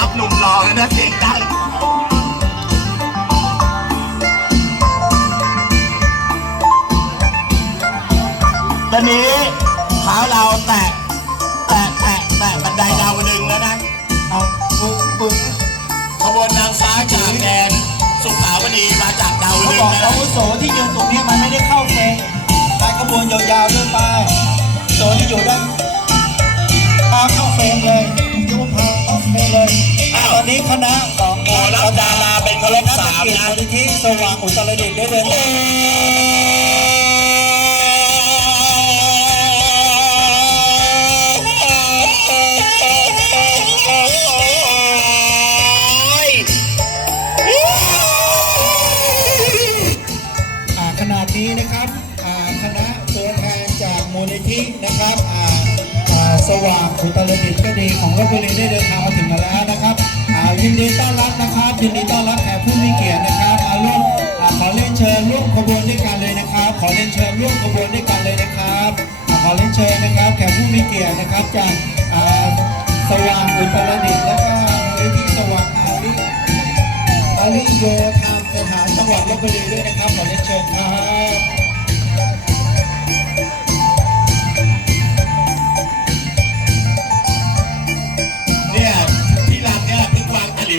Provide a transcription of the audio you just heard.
รับหนุ่มรอกันนะเสียงดังตอนนี้เท้าเราแตะแตะแตะแตะบันไดดาวดึงแล้วนะเอาปึ๊บปึ๊บขบวนนางฟ้าจากแดนสุขาวดีมาจากดาวเขาบอกนะอาวุโสที่ยืนตรงนี้มันไม่ได้เข้าเฟรมลายขบวนยาวๆด้วยไป นี้คณะของโอ้รับดาราเป็นครบนักสามเกียรนะมูลนิธิสว่างอุตรดิตถ์ได้เดินทางอ่าขนาดนี้นะครับคณะตัวแทนจากมูลนิธินะครับสว่างอุตรดิตถ์ก็ดีของลบบุรีได้เดินทางมาถึงกันแล้วนะครับ ยินดีต้อนรับนะครับยินดีต้อนรับแขกผู้มีเกียรตินะครับอ่าร่วมขอเรียนเชิญร่วมขบวนด้วยกันเลยนะครับ ขอเรียนเชิญร่วมขบวนด้วยกันเลยนะครับขอเรียนเชิญนะครับแขกผู้มีเกียรตินะครับจากสว่างอุตรดิตถ์แล้วก็มูลนิธิสว่างอาริอาลิโยธรรมสถานจังหวัดลบบุรีด้วยนะครับขอเรียนเชิญครับ